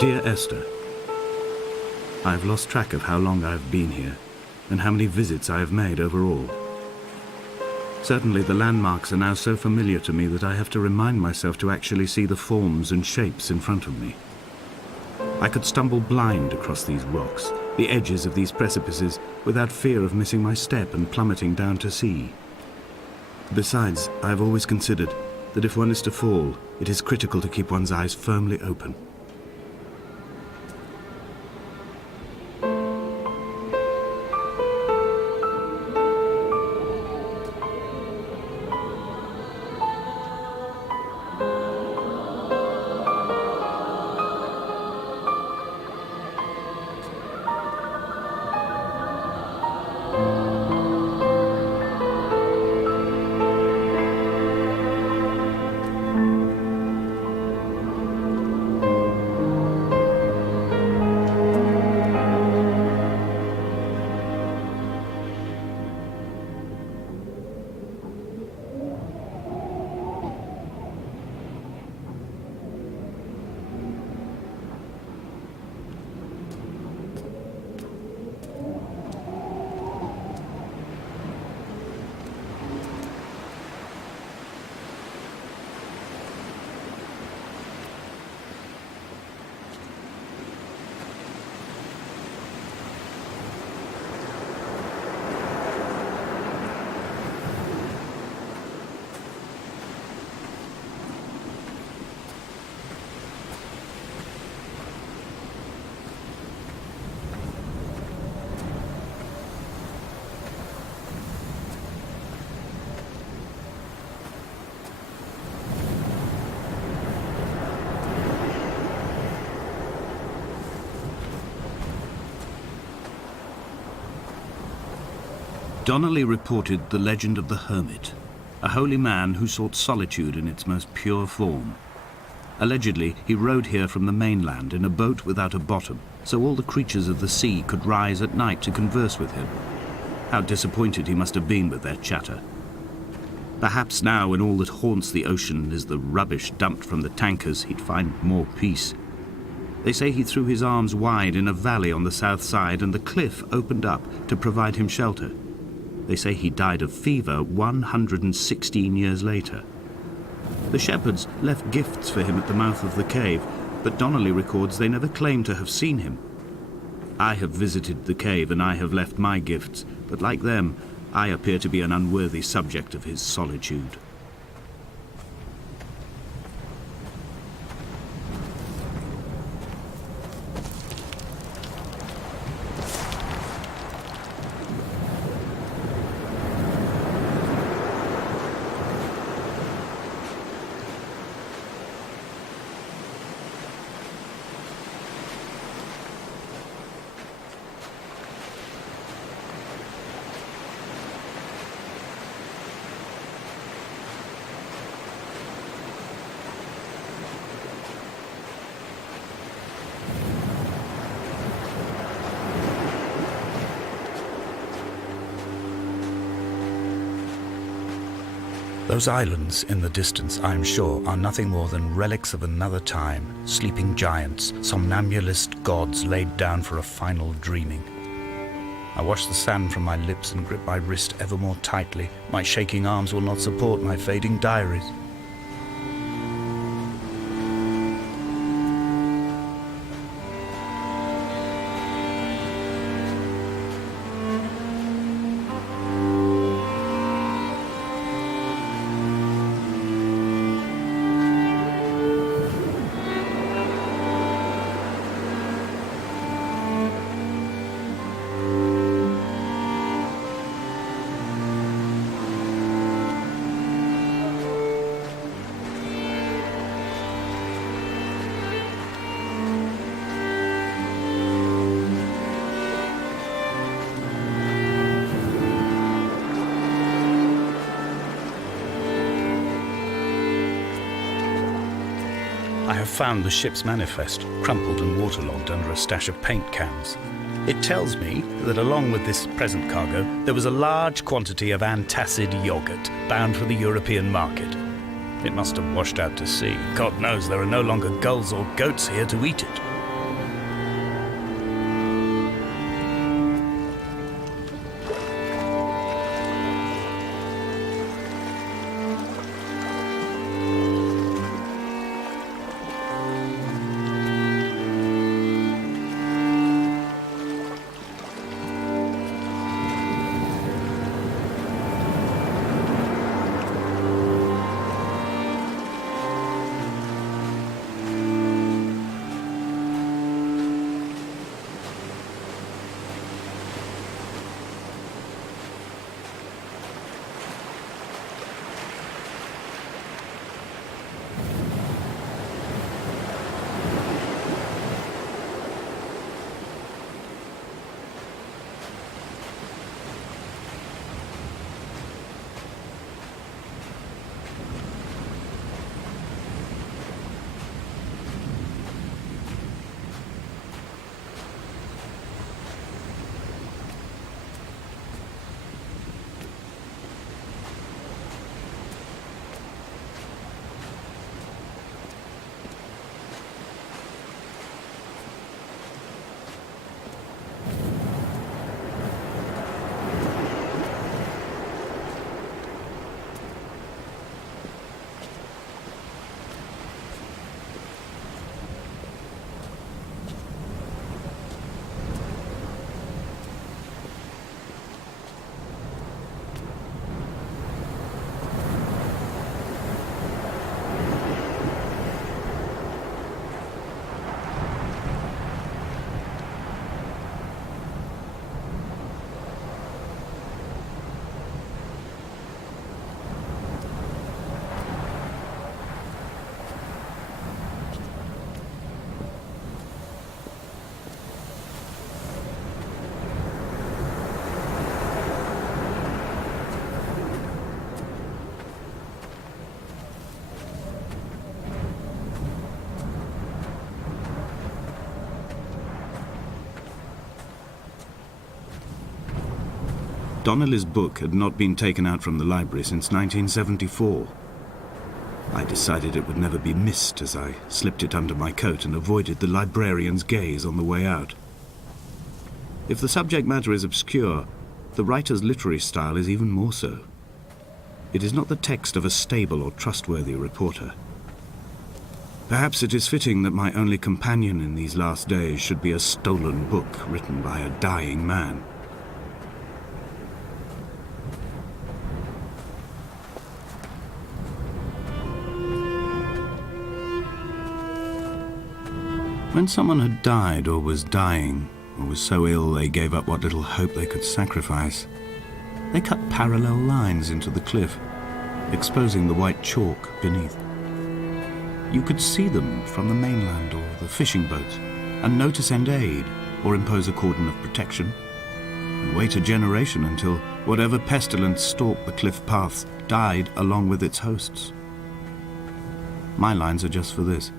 Dear Esther, I've lost track of how long I've been here and how many visits I have made overall. Certainly the landmarks are now so familiar to me that I have to remind myself to actually see the forms and shapes in front of me. I could stumble blind across these rocks, the edges of these precipices, without fear of missing my step and plummeting down to sea. Besides, I have always considered that if one is to fall, it is critical to keep one's eyes firmly open. Donnelly reported the legend of the hermit, a holy man who sought solitude in its most pure form. Allegedly, he rode here from the mainland in a boat without a bottom, so all the creatures of the sea could rise at night to converse with him. How disappointed he must have been with their chatter. Perhaps now, when all that haunts the ocean is the rubbish dumped from the tankers, he'd find more peace. They say he threw his arms wide in a valley on the south side, and the cliff opened up to provide him shelter. They say he died of fever 116 years later. The shepherds left gifts for him at the mouth of the cave, but Donnelly records they never claimed to have seen him. I have visited the cave and I have left my gifts, but like them, I appear to be an unworthy subject of his solitude. Those islands in the distance, I am sure, are nothing more than relics of another time, sleeping giants, somnambulist gods laid down for a final dreaming. I wash the sand from my lips and grip my wrist ever more tightly. My shaking arms will not support my fading diaries. I have found the ship's manifest, crumpled and waterlogged under a stash of paint cans. It tells me that along with this present cargo, there was a large quantity of antacid yogurt bound for the European market. It must have washed out to sea. God knows there are no longer gulls or goats here to eat it. Donnelly's book had not been taken out from the library since 1974. I decided it would never be missed as I slipped it under my coat and avoided the librarian's gaze on the way out. If the subject matter is obscure, the writer's literary style is even more so. It is not the text of a stable or trustworthy reporter. Perhaps it is fitting that my only companion in these last days should be a stolen book written by a dying man. When someone had died or was dying, or was so ill they gave up what little hope they could sacrifice, they cut parallel lines into the cliff, exposing the white chalk beneath. You could see them from the mainland or the fishing boats, and know to send aid or impose a cordon of protection, and wait a generation until whatever pestilence stalked the cliff paths died along with its hosts. My lines are just for this,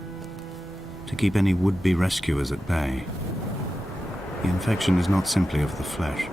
to keep any would-be rescuers at bay. The infection is not simply of the flesh.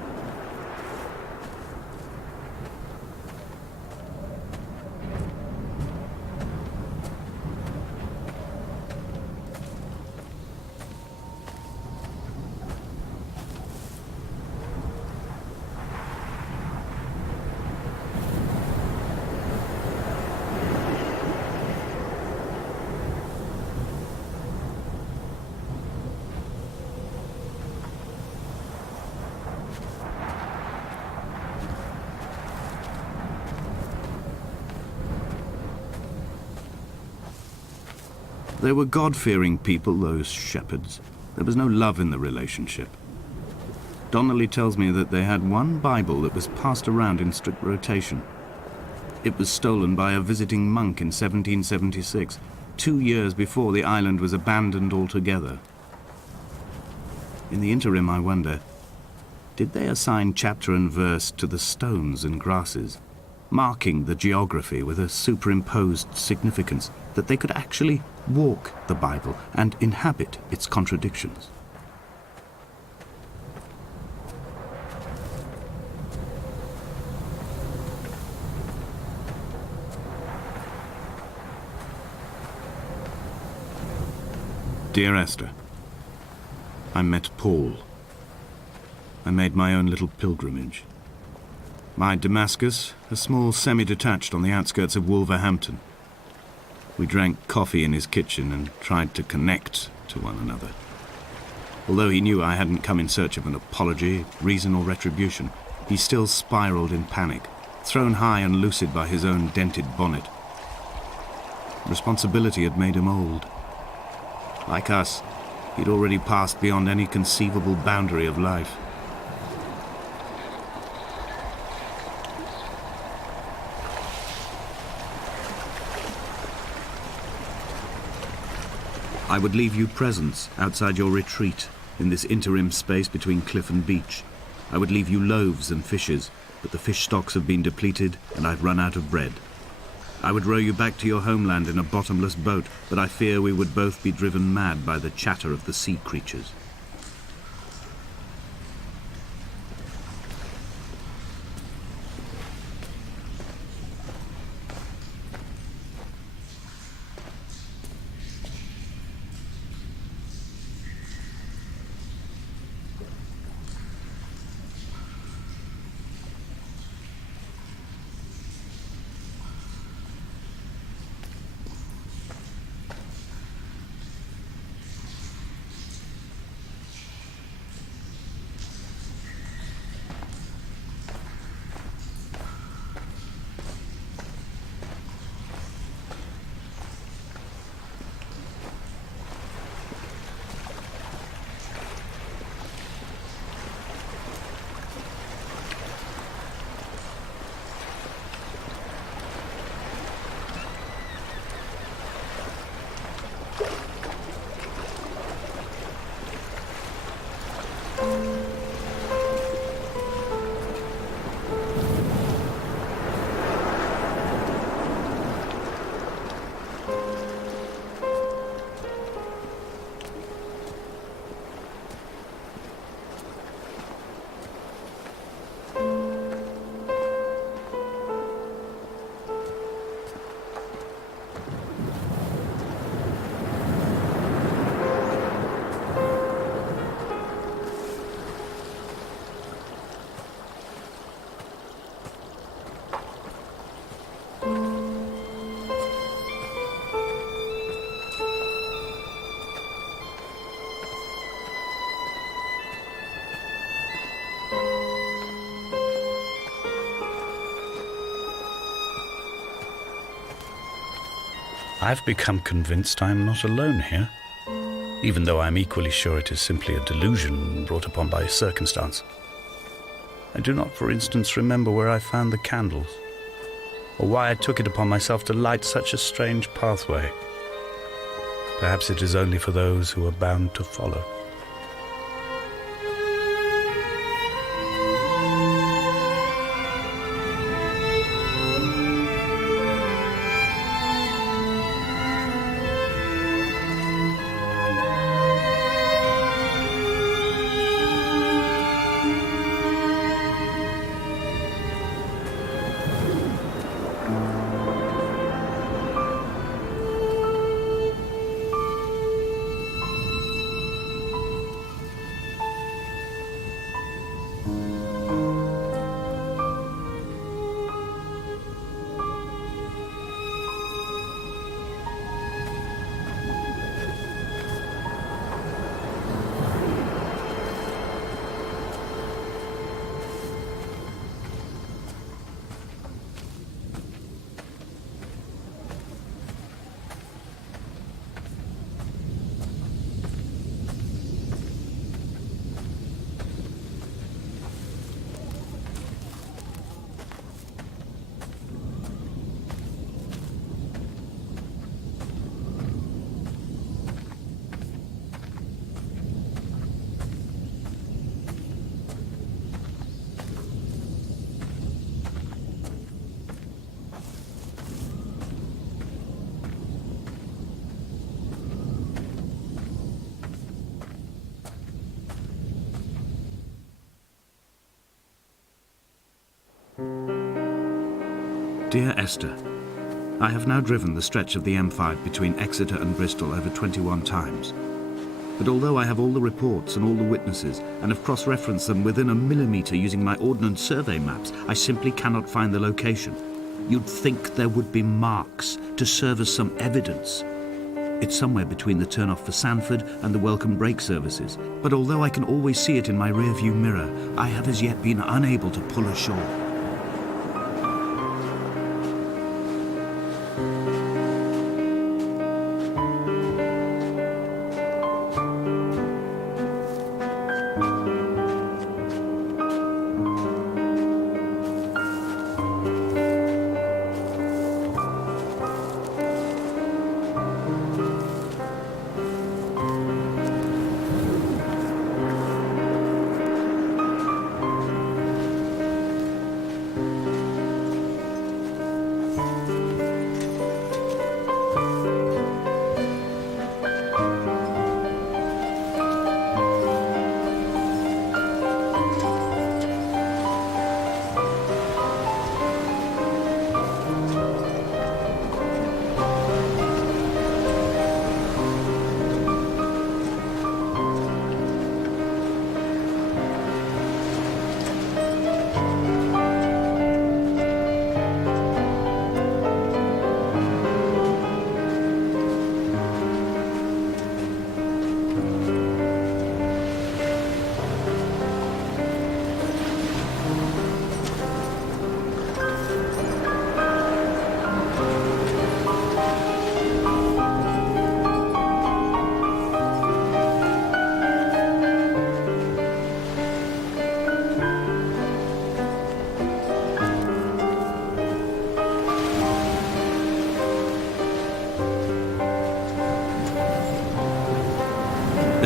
They were God-fearing people, those shepherds. There was no love in the relationship. Donnelly tells me that they had one Bible that was passed around in strict rotation. It was stolen by a visiting monk in 1776, 2 years before the island was abandoned altogether. In the interim, I wonder, did they assign chapter and verse to the stones and grasses, marking the geography with a superimposed significance that they could actually walk the Bible and inhabit its contradictions? Dear Esther, I met Paul. I made my own little pilgrimage. My Damascus, a small semi-detached on the outskirts of Wolverhampton. We drank coffee in his kitchen and tried to connect to one another. Although he knew I hadn't come in search of an apology, reason or retribution, he still spiraled in panic, thrown high and lucid by his own dented bonnet. Responsibility had made him old. Like us, he'd already passed beyond any conceivable boundary of life. I would leave you presents outside your retreat in this interim space between cliff and beach. I would leave you loaves and fishes, but the fish stocks have been depleted and I've run out of bread. I would row you back to your homeland in a bottomless boat, but I fear we would both be driven mad by the chatter of the sea creatures. I've become convinced I am not alone here, even though I'm equally sure it is simply a delusion brought upon by circumstance. I do not, for instance, remember where I found the candles, or why I took it upon myself to light such a strange pathway. Perhaps it is only for those who are bound to follow. Dear Esther, I have now driven the stretch of the M5 between Exeter and Bristol over 21 times. But although I have all the reports and all the witnesses, and have cross-referenced them within a millimetre using my Ordnance Survey maps, I simply cannot find the location. You'd think there would be marks to serve as some evidence. It's somewhere between the turn-off for Sanford and the welcome brake services. But although I can always see it in my rear-view mirror, I have as yet been unable to pull ashore.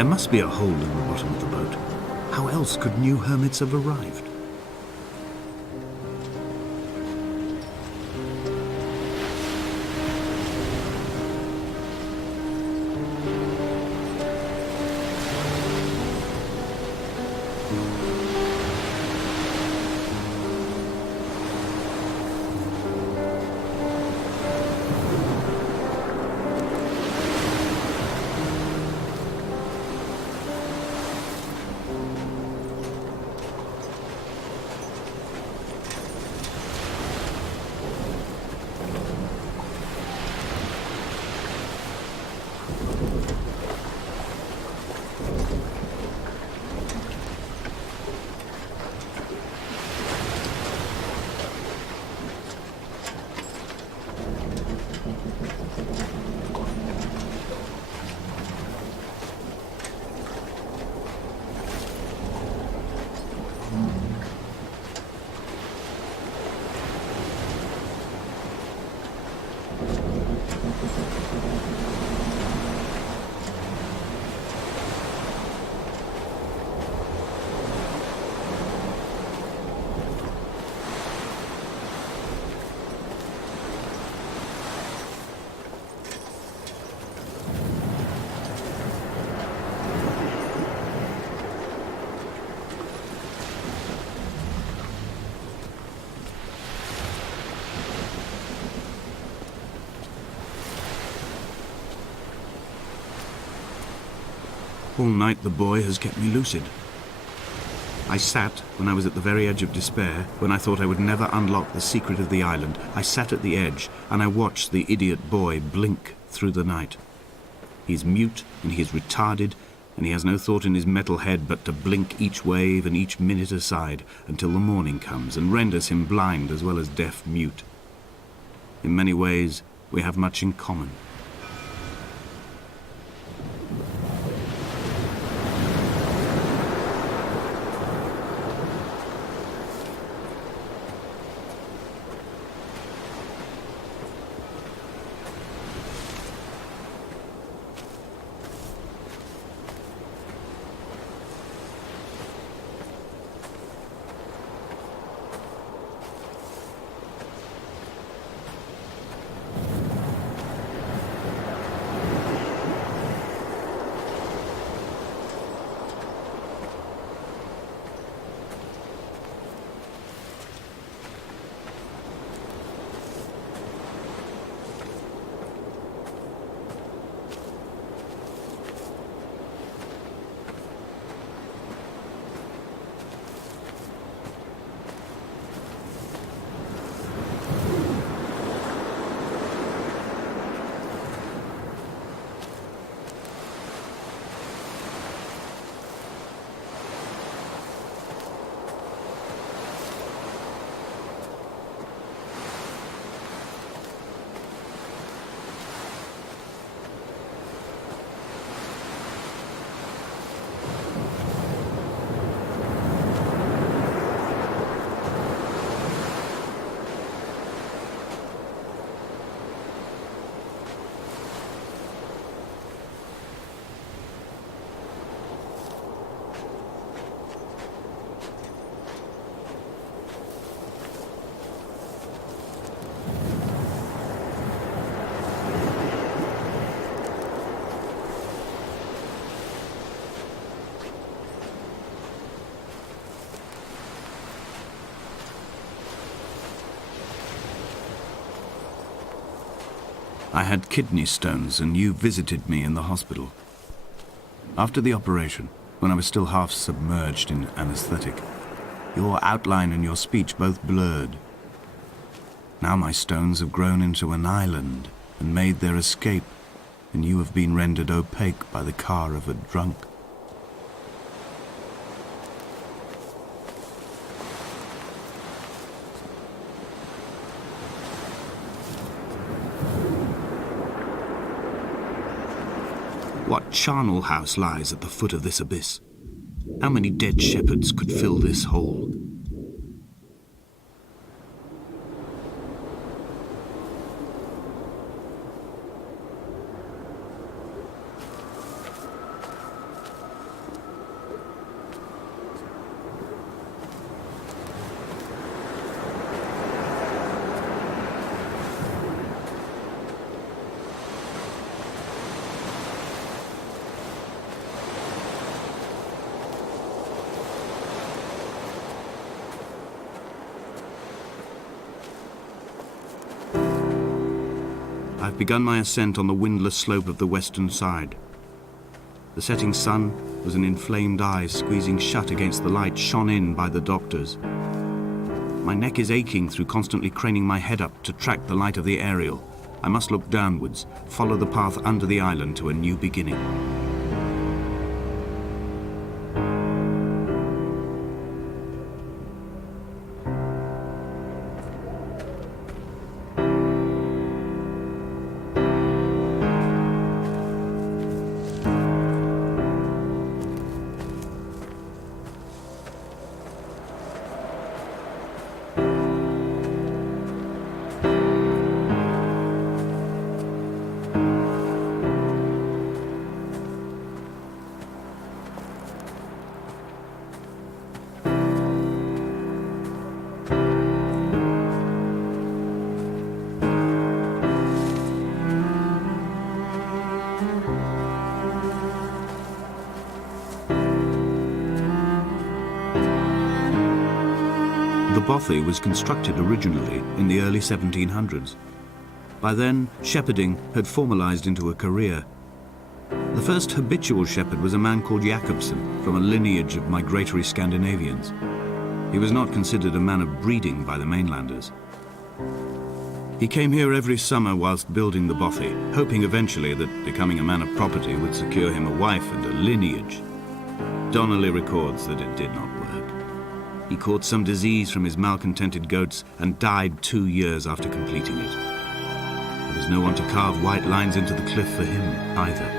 There must be a hole in the bottom of the boat. How else could new hermits have arrived? All night the boy has kept me lucid. I sat, when I was at the very edge of despair, when I thought I would never unlock the secret of the island, I sat at the edge and I watched the idiot boy blink through the night. He's mute and he is retarded, and he has no thought in his metal head but to blink each wave and each minute aside until the morning comes and renders him blind as well as deaf-mute. In many ways, we have much in common. I had kidney stones and you visited me in the hospital. After the operation, when I was still half submerged in anesthetic, your outline and your speech both blurred. Now my stones have grown into an island and made their escape, and you have been rendered opaque by the car of a drunk. What charnel house lies at the foot of this abyss? How many dead shepherds could fill this hole? I've begun my ascent on the windless slope of the western side. The setting sun was an inflamed eye squeezing shut against the light shone in by the doctors. My neck is aching through constantly craning my head up to track the light of the aerial. I must look downwards, follow the path under the island to a new beginning. The bothy was constructed originally in the early 1700s. By then, shepherding had formalized into a career. The first habitual shepherd was a man called Jakobsen, from a lineage of migratory Scandinavians. He was not considered a man of breeding by the mainlanders. He came here every summer whilst building the bothy, hoping eventually that becoming a man of property would secure him a wife and a lineage. Donnelly records that it did not work. He caught some disease from his malcontented goats and died 2 years after completing it. There was no one to carve white lines into the cliff for him either.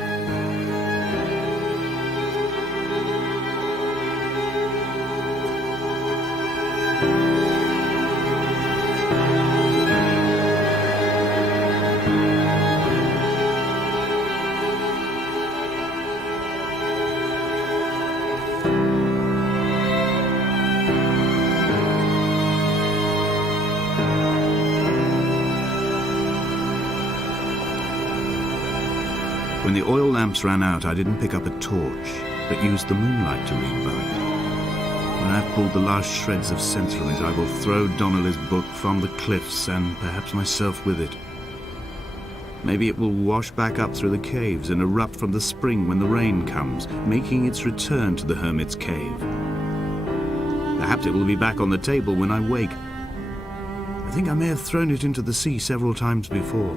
When the oil lamps ran out, I didn't pick up a torch, but used the moonlight to read by. When I've pulled the last shreds of sense from it, I will throw Donnelly's book from the cliffs, and perhaps myself with it. Maybe it will wash back up through the caves and erupt from the spring when the rain comes, making its return to the hermit's cave. Perhaps it will be back on the table when I wake. I think I may have thrown it into the sea several times before.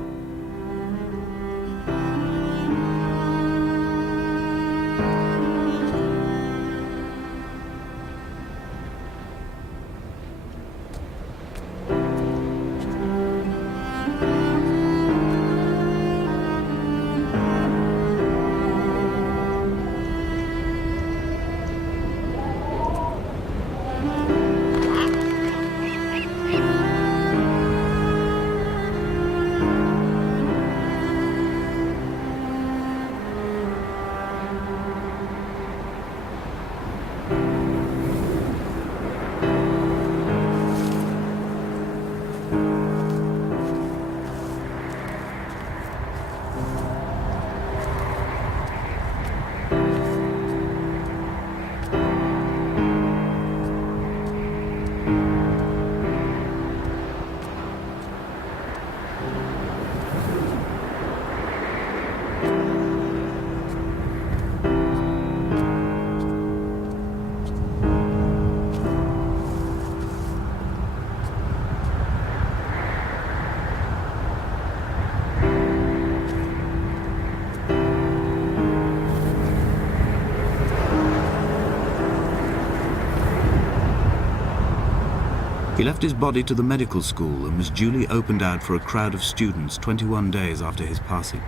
He left his body to the medical school and was duly opened out for a crowd of students 21 days after his passing.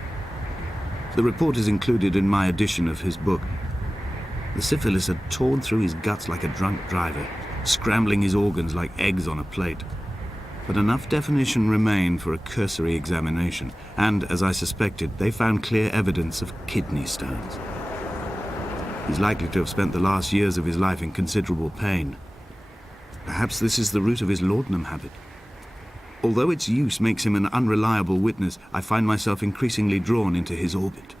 The report is included in my edition of his book. The syphilis had torn through his guts like a drunk driver, scrambling his organs like eggs on a plate. But enough definition remained for a cursory examination, and, as I suspected, they found clear evidence of kidney stones. He's likely to have spent the last years of his life in considerable pain. Perhaps this is the root of his laudanum habit. Although its use makes him an unreliable witness, I find myself increasingly drawn into his orbit.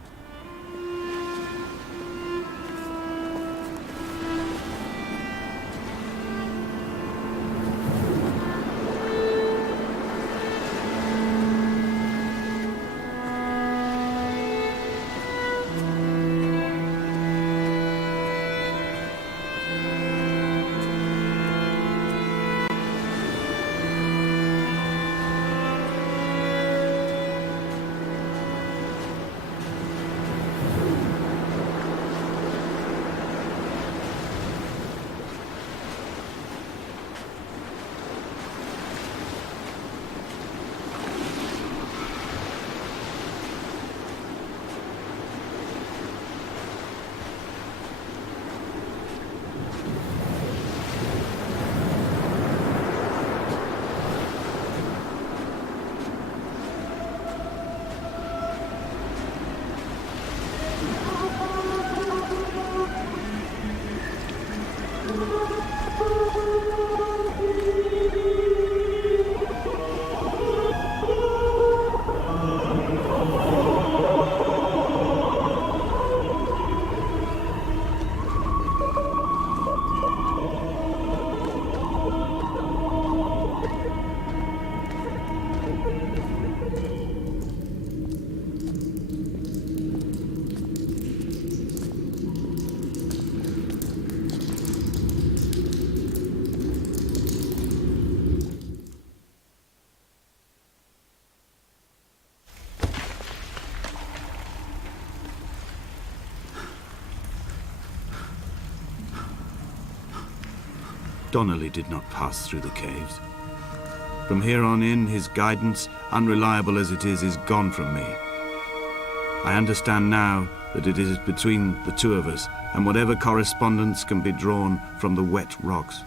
Donnelly did not pass through the caves. From here on in, his guidance, unreliable as it is gone from me. I understand now that it is between the two of us, and whatever correspondence can be drawn from the wet rocks.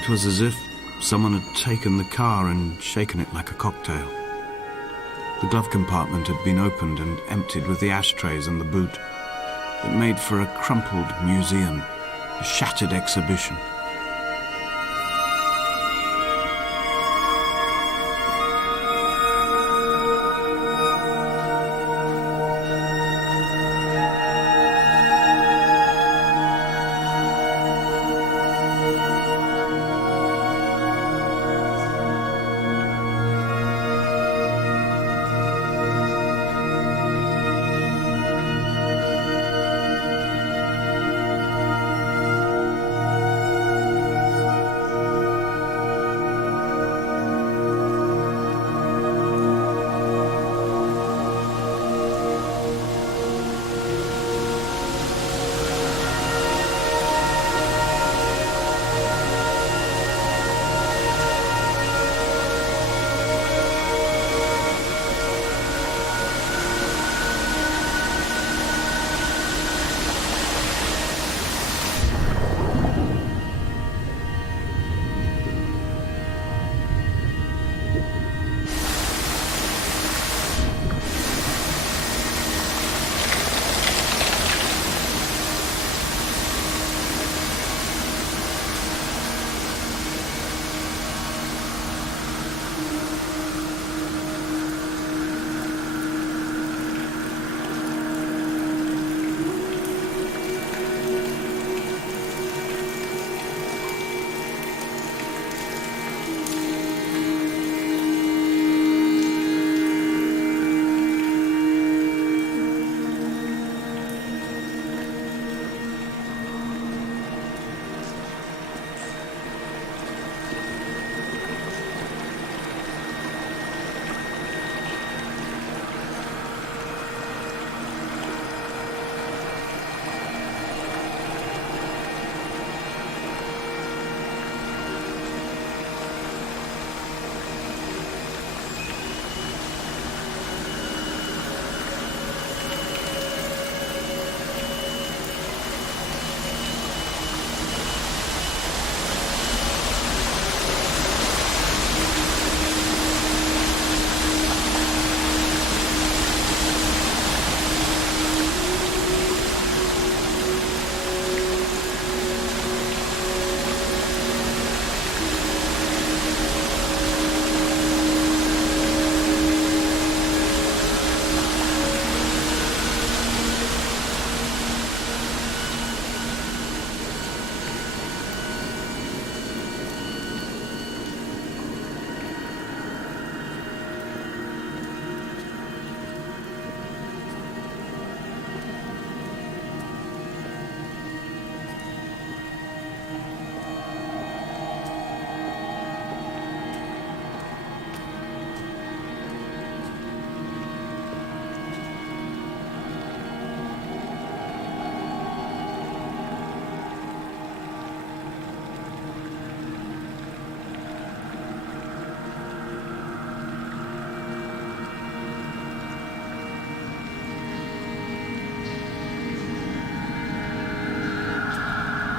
It was as if someone had taken the car and shaken it like a cocktail. The glove compartment had been opened and emptied with the ashtrays and the boot. It made for a crumpled museum, a shattered exhibition.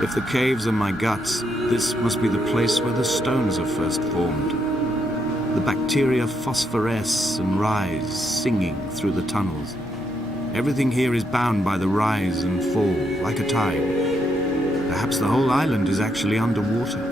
If the caves are my guts, this must be the place where the stones are first formed. The bacteria phosphoresce and rise, singing through the tunnels. Everything here is bound by the rise and fall, like a tide. Perhaps the whole island is actually underwater.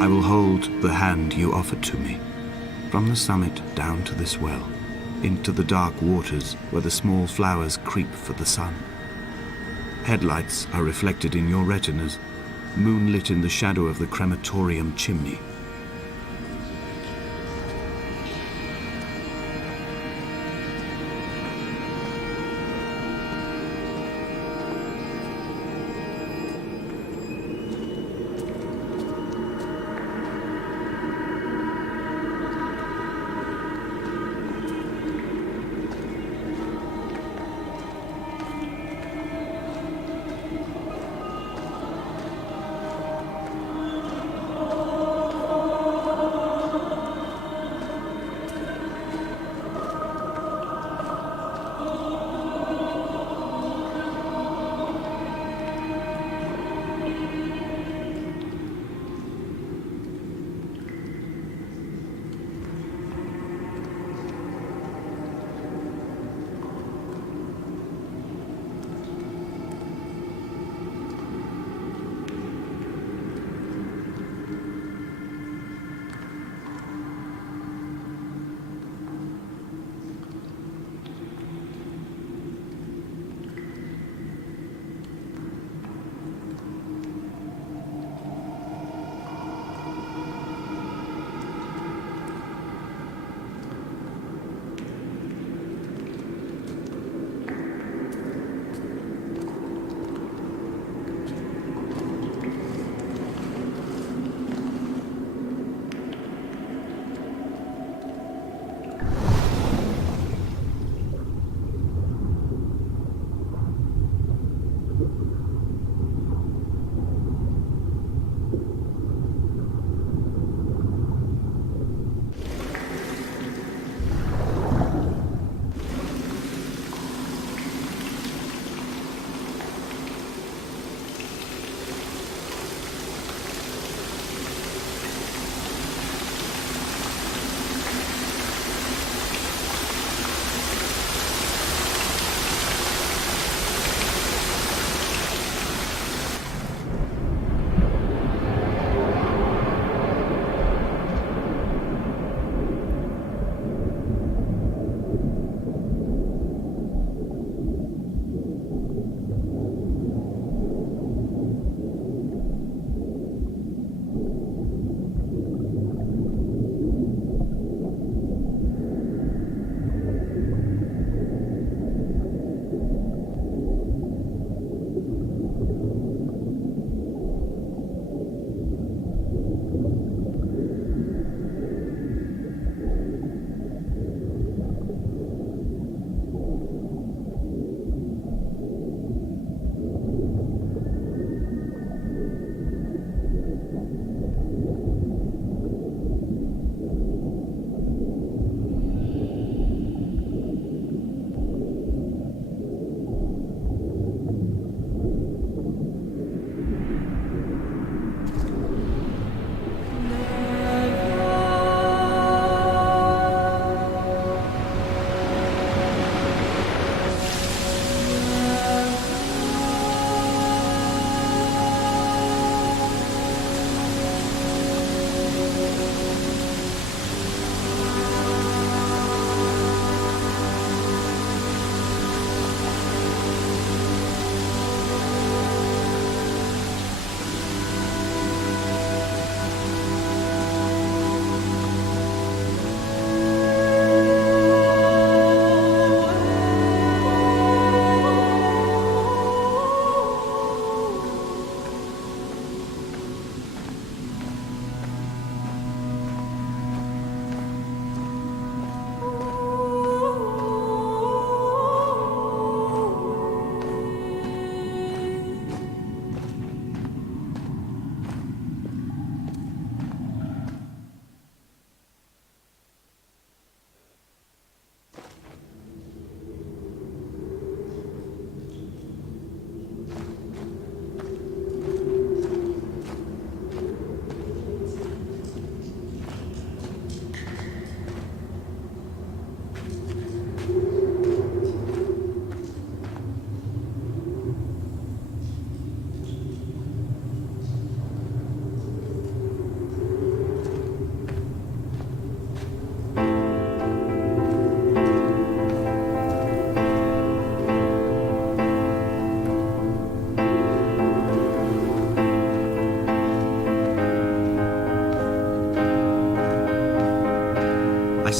I will hold the hand you offered to me, from the summit down to this well, into the dark waters where the small flowers creep for the sun. Headlights are reflected in your retinas, moonlit in the shadow of the crematorium chimney.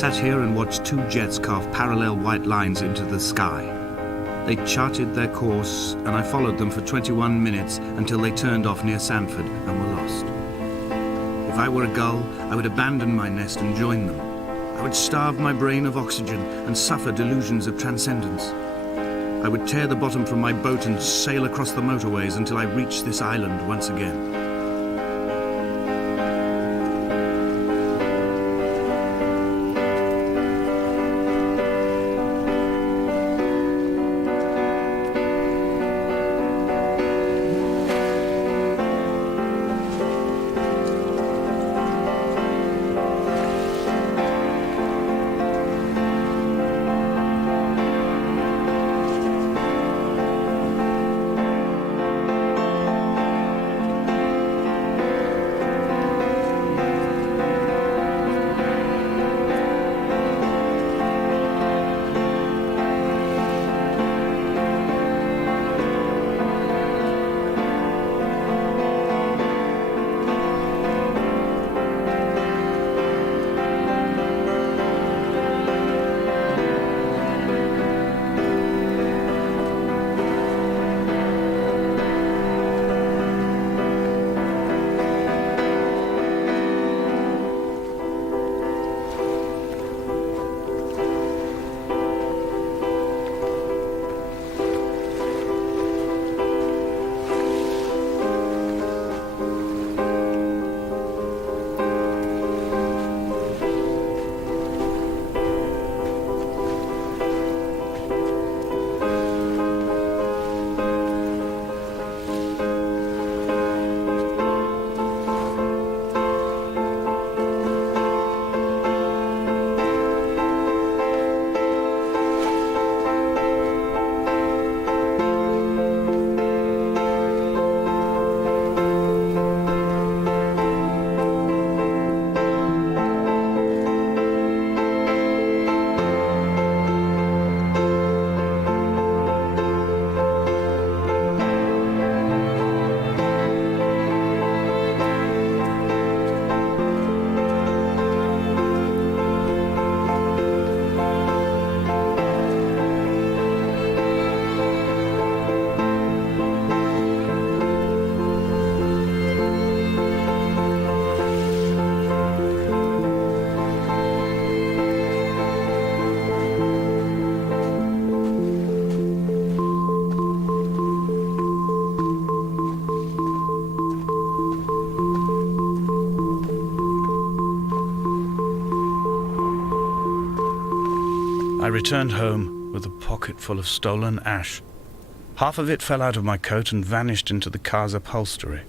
sat here and watched two jets carve parallel white lines into the sky. They charted their course, and I followed them for 21 minutes until they turned off near Sanford and were lost. If I were a gull, I would abandon my nest and join them. I would starve my brain of oxygen and suffer delusions of transcendence. I would tear the bottom from my boat and sail across the motorways until I reached this island once again. I returned home with a pocket full of stolen ash. Half of it fell out of my coat and vanished into the car's upholstery,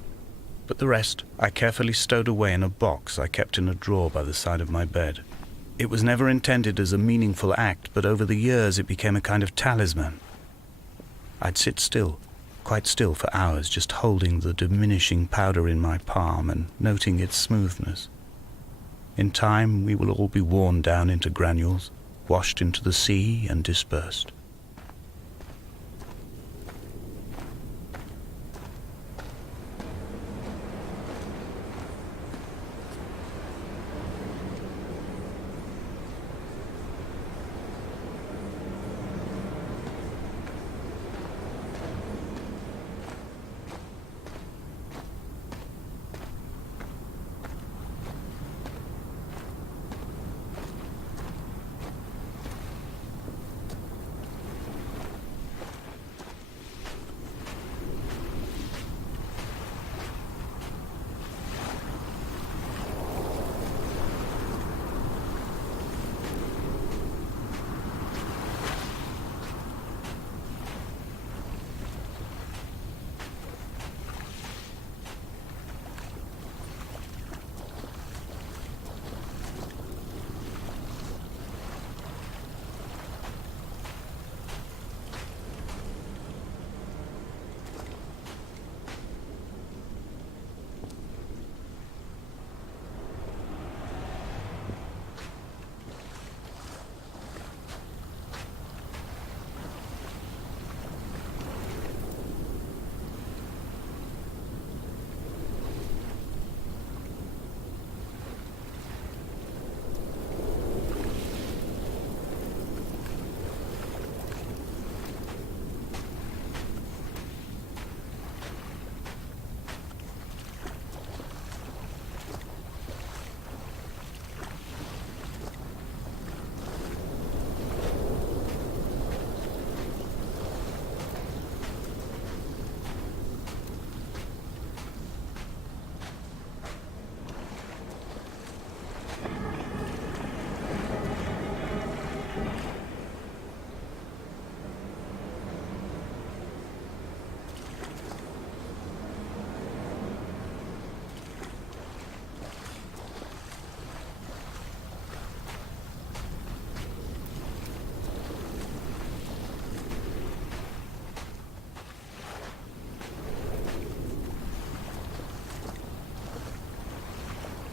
but the rest I carefully stowed away in a box I kept in a drawer by the side of my bed. It was never intended as a meaningful act, but over the years it became a kind of talisman. I'd sit still, quite still for hours, just holding the diminishing powder in my palm and noting its smoothness. In time we will all be worn down into granules, washed into the sea and dispersed.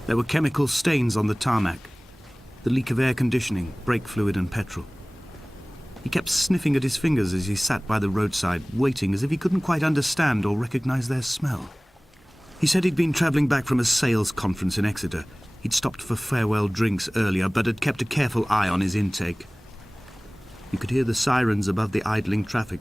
There were chemical stains on the tarmac, the leak of air conditioning, brake fluid and petrol. He kept sniffing at his fingers as he sat by the roadside, waiting as if he couldn't quite understand or recognize their smell. He said he'd been travelling back from a sales conference in Exeter. He'd stopped for farewell drinks earlier, but had kept a careful eye on his intake. You could hear the sirens above the idling traffic.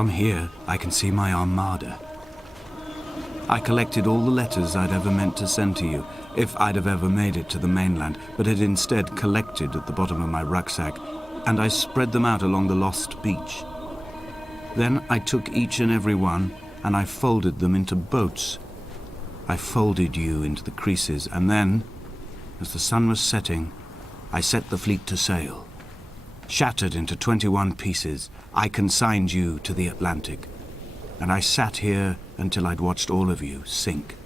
From here, I can see my armada. I collected all the letters I'd ever meant to send to you, if I'd have ever made it to the mainland, but had instead collected at the bottom of my rucksack, and I spread them out along the lost beach. Then I took each and every one, and I folded them into boats. I folded you into the creases, and then, as the sun was setting, I set the fleet to sail. Shattered into 21 pieces, I consigned you to the Atlantic, and I sat here until I'd watched all of you sink.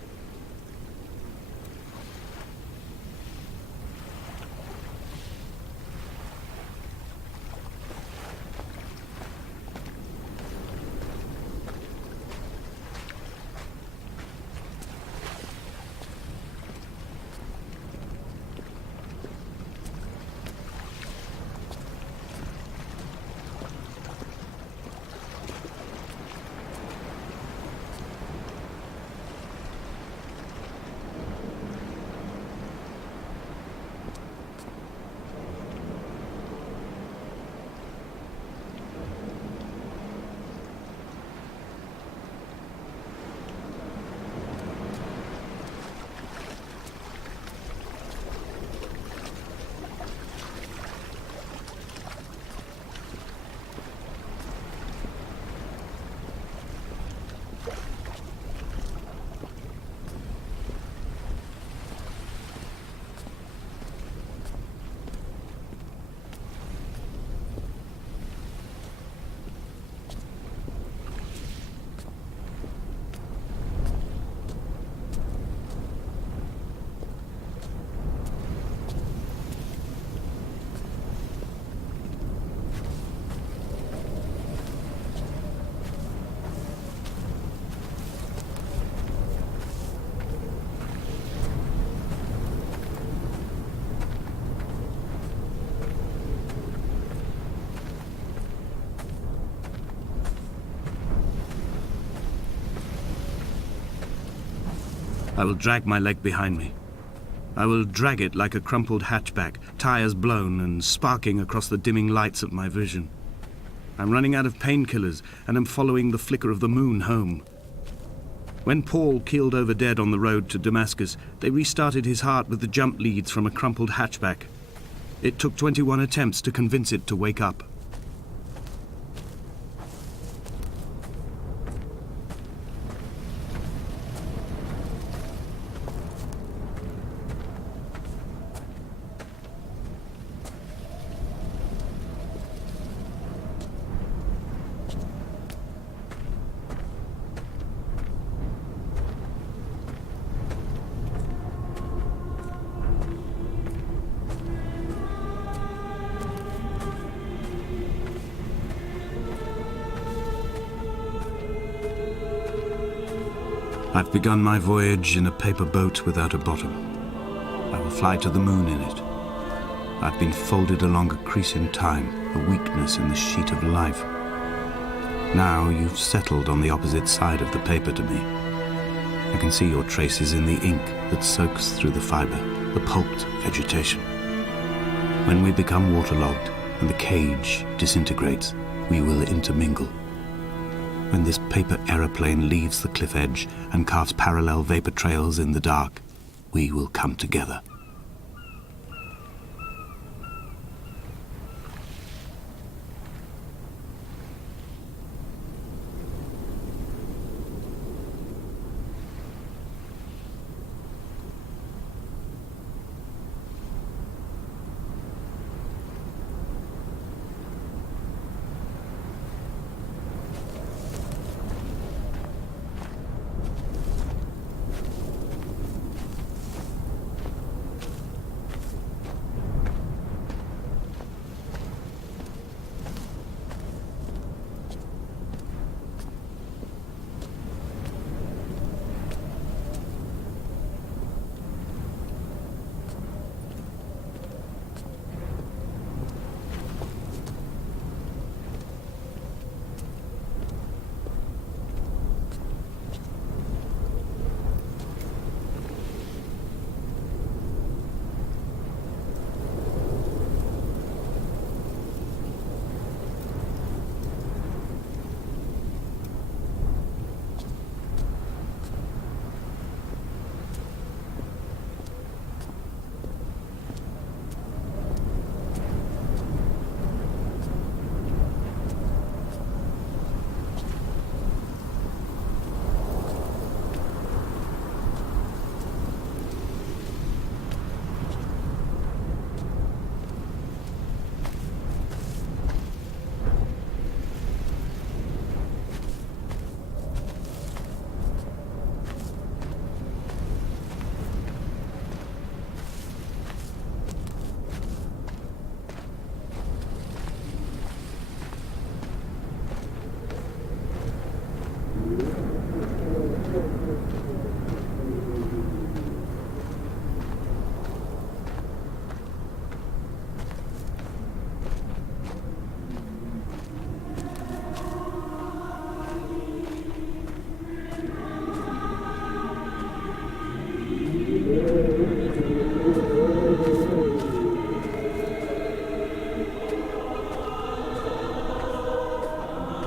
I will drag my leg behind me. I will drag it like a crumpled hatchback, tires blown and sparking across the dimming lights of my vision. I'm running out of painkillers and am following the flicker of the moon home. When Paul keeled over dead on the road to Damascus, they restarted his heart with the jump leads from a crumpled hatchback. It took 21 attempts to convince it to wake up. I've begun my voyage in a paper boat without a bottom. I will fly to the moon in it. I've been folded along a crease in time, a weakness in the sheet of life. Now you've settled on the opposite side of the paper to me. I can see your traces in the ink that soaks through the fiber, the pulped vegetation. When we become waterlogged and the cage disintegrates, we will intermingle. When this paper aeroplane leaves the cliff edge and carves parallel vapor trails in the dark, we will come together.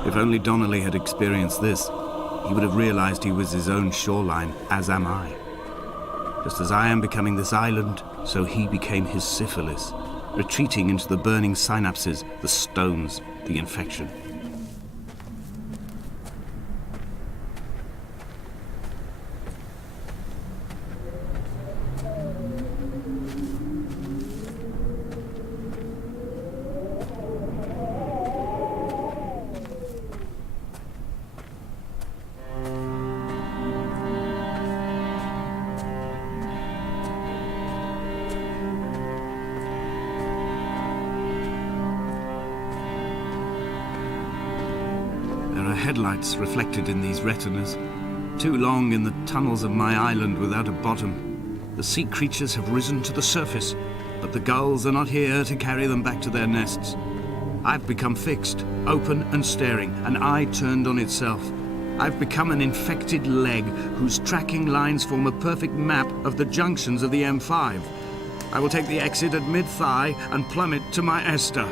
If only Donnelly had experienced this, he would have realized he was his own shoreline, as am I. Just as I am becoming this island, so he became his syphilis, retreating into the burning synapses, the stones, the infection. Headlights reflected in these retinas, too long in the tunnels of my island without a bottom. The sea creatures have risen to the surface, but the gulls are not here to carry them back to their nests. I've become fixed, open and staring, an eye turned on itself. I've become an infected leg whose tracking lines form a perfect map of the junctions of the M5. I will take the exit at mid-thigh and plummet to my Esther.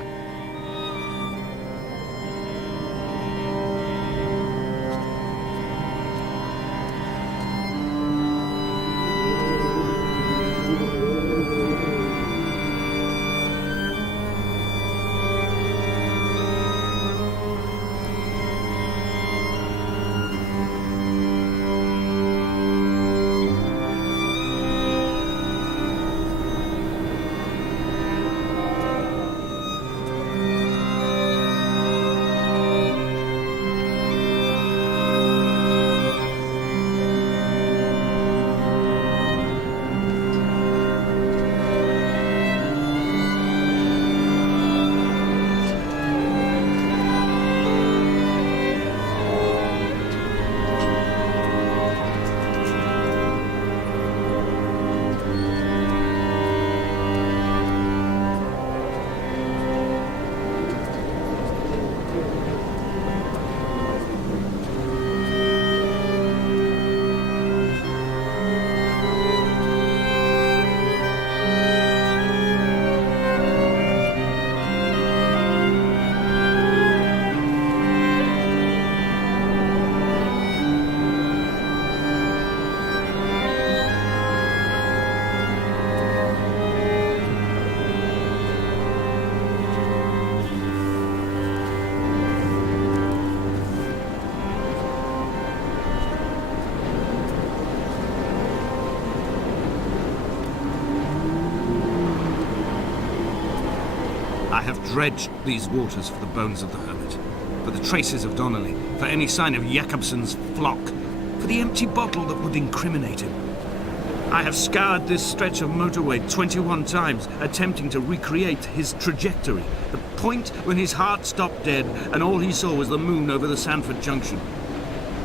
I have dredged these waters for the bones of the hermit, for the traces of Donnelly, for any sign of Jakobsen's flock, for the empty bottle that would incriminate him. I have scoured this stretch of motorway 21 times, attempting to recreate his trajectory, the point when his heart stopped dead and all he saw was the moon over the Sanford Junction.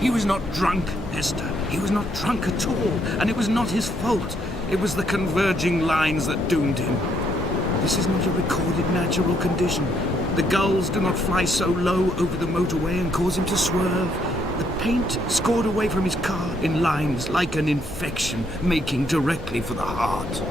He was not drunk, Esther. He was not drunk at all, and it was not his fault. It was the converging lines that doomed him. This is not a recorded natural condition. The gulls do not fly so low over the motorway and cause him to swerve. The paint scored away from his car in lines like an infection, making directly for the heart.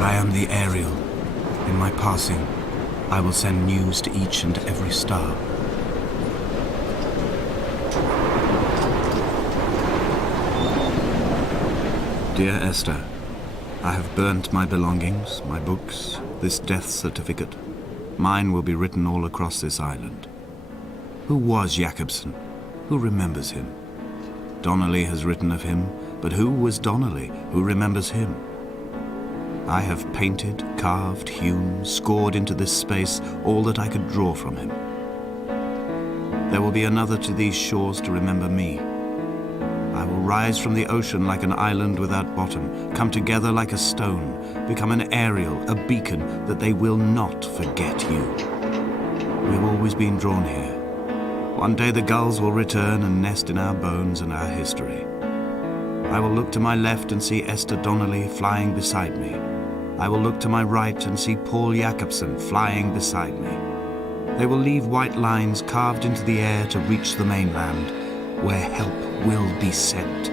I am the Ariel. In my passing, I will send news to each and every star. Dear Esther, I have burnt my belongings, my books, this death certificate. Mine will be written all across this island. Who was Jakobsen? Who remembers him? Donnelly has written of him, but who was Donnelly? Who remembers him? I have painted, carved, hewn, scored into this space all that I could draw from him. There will be another to these shores to remember me. I will rise from the ocean like an island without bottom, come together like a stone, become an aerial, a beacon, that they will not forget you. We have always been drawn here. One day the gulls will return and nest in our bones and our history. I will look to my left and see Esther Donnelly flying beside me. I will look to my right and see Paul Jacobsen flying beside me. They will leave white lines carved into the air to reach the mainland, where help will be sent.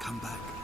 Come back.